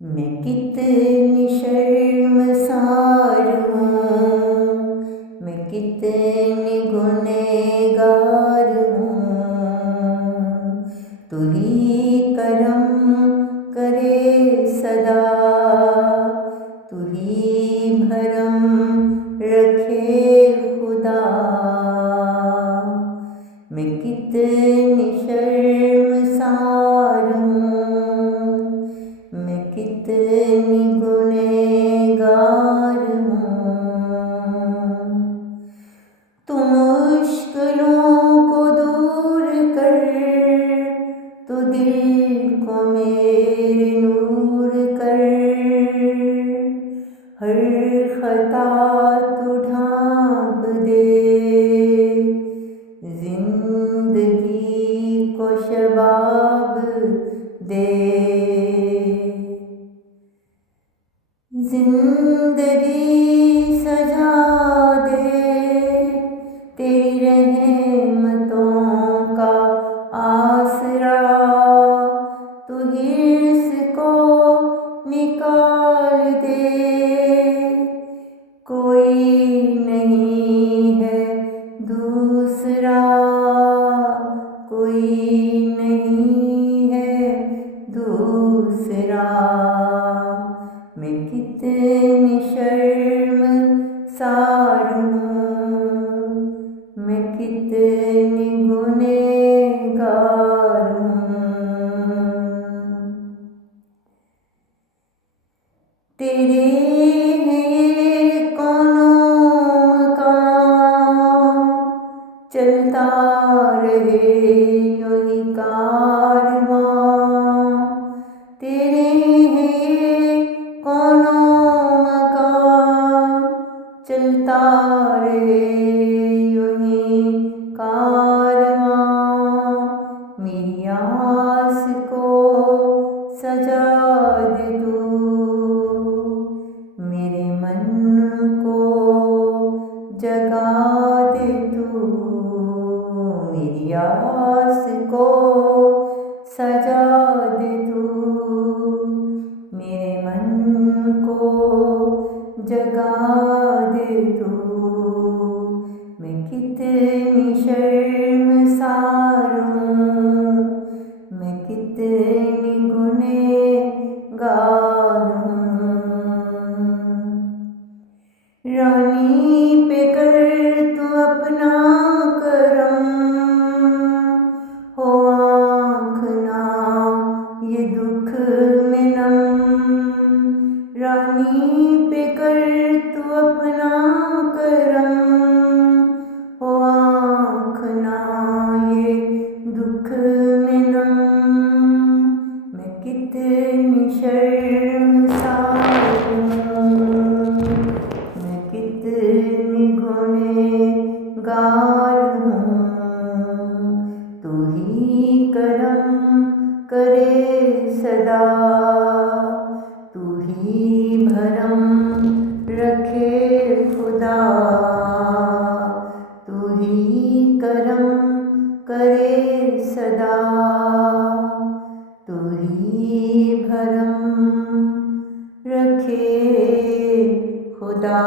मैं कितनी शर्मसार हूँ, मैं कितनी गुनहगार हूँ। तू ही करम करे सदा, तू ही भरम रखे खुदा। मैं कितनी शर्मसार हूँ, मैं कितनी गुनहगार हूँ। तू मुश्किलों को दूर कर, तू दिल को मेरे नूर कर। हर खता तू ढांप दे, जिंदगी को शबाब दे। जिंदगी सजा दे, तेरी रहमतों का आसरा। तू हिर्स को निकाल दे, कोई नहीं है दूसरा, कोई नहीं है दूसरा। मैं कितनी शर्मसार हूँ, मैं कितनी गुनहगार हूँ। तेरे हैं कौनों मकाम, चलता रहे यूं ही कारवां। तेरे हैं कौनों मकाम, चलता रहे यूं ही कारवां। मेरी आस को सजा दे तू, मेरे मन को जगा दे तू। मेरी आस को सजा दे तू, मेरे मन को जगा दे तू। मैं कितनी शर्मसार हूँ, मैं कितनी गुनहगार हूँ। रानी पे कर तू अपना करम, हो आँख ना ये दुख में नम। रानी पे कर तू अपना करम, हो आँख ना ये दुख में नम। मैं कितनी शर्मसार हूँ, मैं कितनी गुनहगार हूँ। तू ही करम करे सदा, तू ही भरम रखे खुदा। तू ही करम करे सदा, तू ही भरम रखे खुदा।